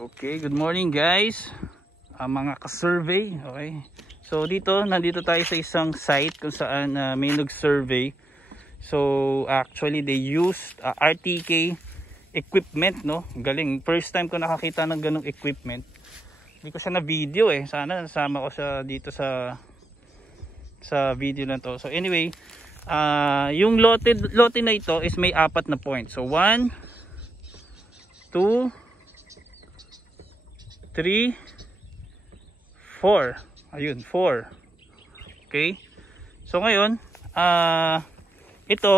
Okay, good morning guys, mga ka-survey. Okay, so nandito tayo sa isang site kung saan may nag-survey. So actually they used RTK equipment, no? Galing, first time ko nakakita ng ganong equipment. Hindi ko siya na video sana nasama ko siya dito sa video na to. So anyway, yung lote na ito is may 4 na points. So 1, 2, 3, 4. Ayun, 4. Okay. So ngayon, ito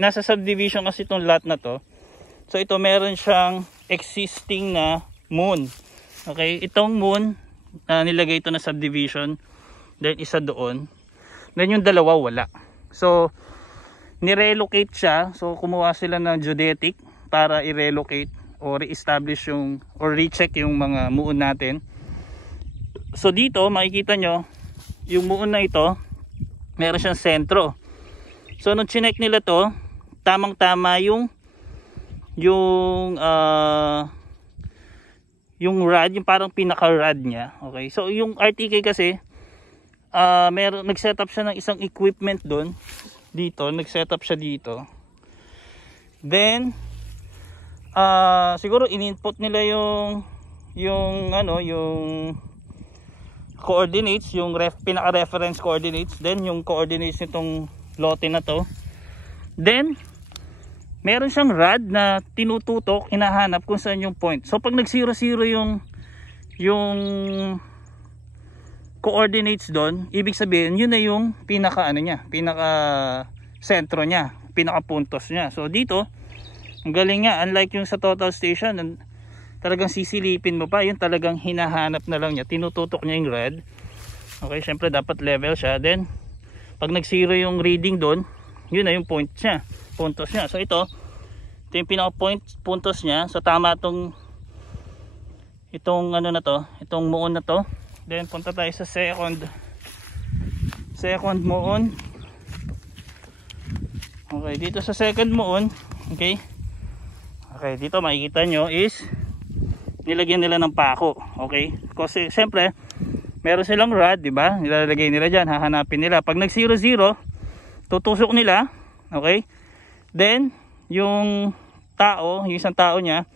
nasa subdivision kasi itong lot na to. So ito meron siyang existing na moon. Okay, itong moon nilagay ito na subdivision. Then isa doon. Then yung dalawa wala. So ni-relocate siya. So kumuha sila ng geodetic para i-relocate o re-establish yung or recheck yung mga muon natin. So dito makikita nyo yung muon na ito meron siyang sentro. So nung chinek nila to, tamang tama yung rod, yung parang pinaka rod niya. Okay, so yung RTK kasi meron nag-setup siya ng isang equipment doon dito, nag-setup siya dito. Then siguro in-input nila yung coordinates, yung pinaka-reference coordinates, then yung coordinates nitong lote na to. Then meron siyang rod na tinututok, hinahanap kung saan yung point. So pag nag-0, 0 yung coordinates doon, ibig sabihin yun na yung pinaka sentro niya, pinaka puntos niya. So dito ang galing nga, unlike yung sa total station, talagang sisilipin mo pa, yun talagang hinahanap na lang niya, tinututok niya yung red. Okay, syempre dapat level siya. Then pag nag-0 yung reading doon, yun na yung puntos niya. So ito yung pinaka puntos niya. So tama itong muon na to. Then punta tayo sa second muon. Okay, dito sa second muon, okay, dito makikita nyo is nilagyan nila ng pako. Okay, kasi siyempre meron silang rod, diba? Nilalagay nila dyan, hahanapin nila. Pag nag 0, 0, tutusok nila. Okay, then yung isang tao niya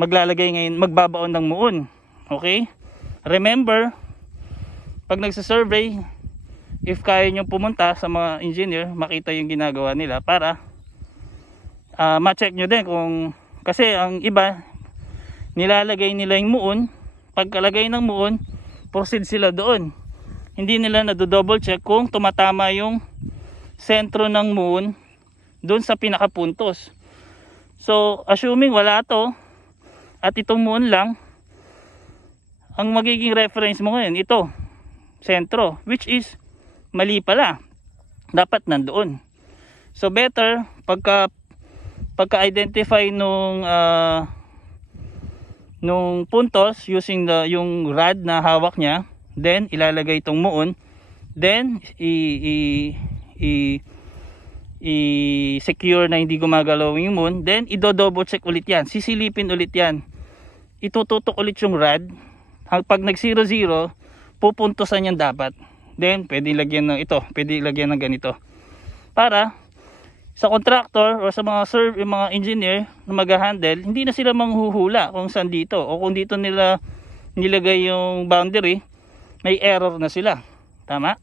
maglalagay ngayon, magbabaon ng muon. Okay, remember pag nagsa-survey, if kaya nyo pumunta sa mga engineer, makita yung ginagawa nila para ma-check nyo din kung, kasi ang iba nilalagay nila yung muon, pagkalagay ng muon proceed sila doon, hindi nila na-double check kung tumatama yung sentro ng muon doon sa pinakapuntos. So assuming wala to at itong muon lang, ang magiging reference mo ngayon ito, sentro, which is mali pala, dapat nandoon. So better pagka-identify nung puntos using yung rod na hawak niya, then ilalagay itong muon, then i-secure na hindi gumagalaw yung muon, then i-double check ulit yan, sisilipin ulit yan, itututok ulit yung rod. Pag nag 0, 0, pupuntosan yan dapat. Then pwede lagyan ng ito, pwede lagyan ng ganito, para sa contractor o sa mga engineer na mag-handle, hindi na sila manghuhula kung saan dito, o kung dito nila nilagay yung boundary, may error na sila. Tama?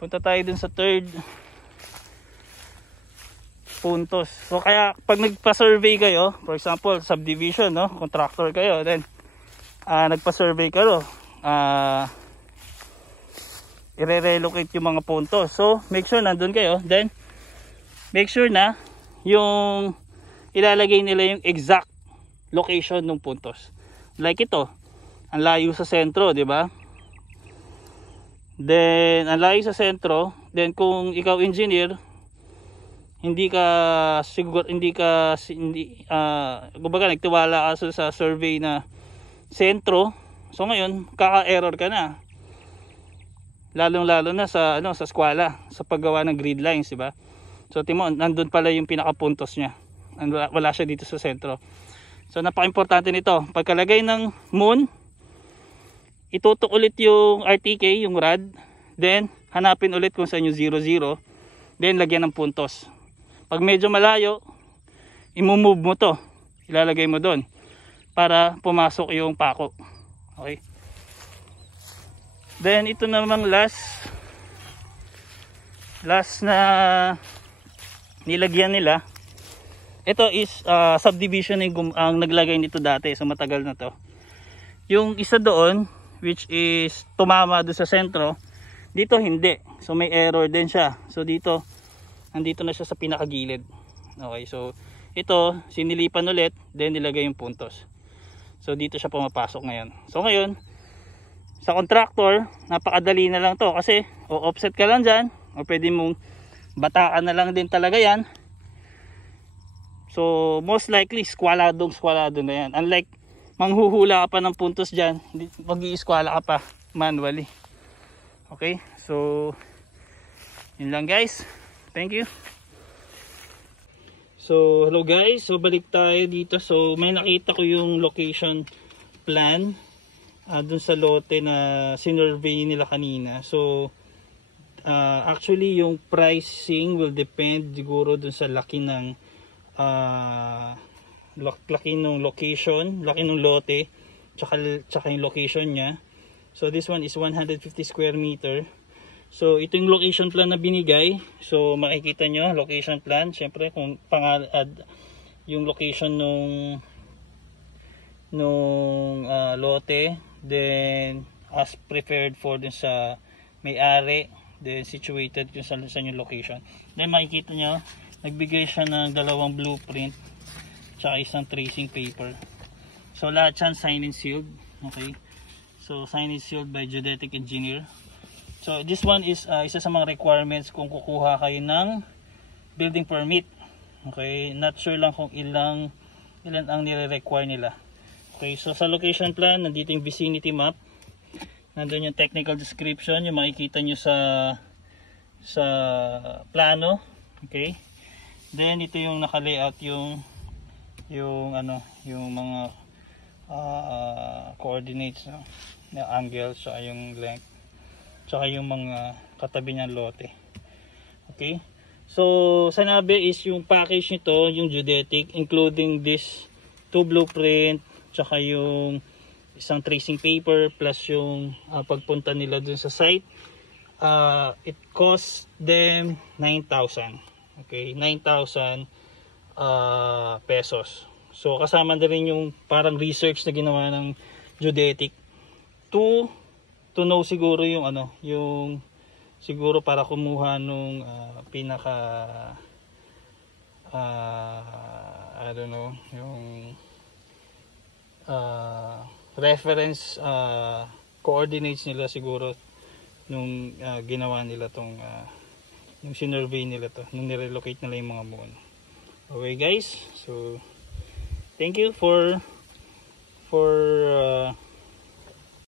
Punta tayo dun sa third puntos. So kaya pag nagpa-survey kayo, for example subdivision, no, contractor kayo, then nagpa-survey kayo, i-relocate yung mga puntos. So make sure nandun kayo, then make sure na yung ilalagay nila yung exact location ng puntos. Like ito, ang layo sa sentro, di ba? Then ang layo sa sentro, then kung ikaw engineer, kumbaga nagtiwala ka sa survey na sentro, so ngayon kaka-error ka na. Lalong-lalo na sa eskwela, sa paggawa ng grid lines, di ba? So timo, nandun pala yung pinakapuntos niya. Wala siya dito sa sentro. So napaka-importante nito. Pagkalagay ng moon, itutok ulit yung RTK, yung rod. Then hanapin ulit kung saan yung 00. Then lagyan ng puntos. Pag medyo malayo, i-move mo to. Ilalagay mo doon para pumasok yung pako. Okay. Then ito namang last na nilagyan nila. Ito is subdivision ang naglagay nito dati. So matagal na to. Yung isa doon, which is tumama doon sa sentro, dito hindi. So may error din siya. So dito, nandito na siya sa pinakagilid. Okay, so ito sinilipan ulit, then nilagay yung puntos. So dito siya pumapasok ngayon. So ngayon, sa contractor, napakadali na lang to kasi o-offset ka lang dyan, o pwede mong bataan na lang din talaga yan. So most likely squalado na yan. Unlike manghuhula ka pa ng puntos dyan, mag-i-squala ka pa manually. Okay, so yun lang guys. Thank you. So hello guys, so balik tayo dito. So may nakita ko yung location plan dun sa lote na sinurvey nila kanina. So actually yung pricing will depend siguro dun sa laki ng location, laki ng lote, tsaka yung location nya. So this one is 150 square meter. So ito yung location plan na binigay. So makikita nyo location plan. Syempre kung pang-add yung location nung lote, then as prepared for dun sa may-ari, then situated yung sa yung location. Then makikita nyo nagbigay siya ng dalawang blueprint tsaka isang tracing paper. So lahat yan signed and sealed. Okay, so signed and sealed by geodetic engineer. So this one is isa sa mga requirements kung kukuha kayo ng building permit. Okay, not sure lang kung ilan ang nire-require nila. Okay, so sa location plan, nandito yung vicinity map. Nandun yung technical description, yung makikita nyo sa plano. Okay. Then ito yung naka-layout yung mga coordinates, yung angles, so yung length, tsaka yung mga katabi ng lote. Okay, so sanabi is yung package nito, yung geodetic, including this 2 blueprint, tsaka yung isang tracing paper, plus yung pagpunta nila dun sa site. It cost them 9,000. Okay, 9,000 pesos. So kasama na rin yung parang research na ginawa ng geodetic to know siguro yung yung siguro para kumuha nung pinaka I don't know, yung reference coordinates nila siguro nung ginawa nila tong yung sinurvey nila to, nung nirelocate nila yung mga moon. Okay guys, so thank you for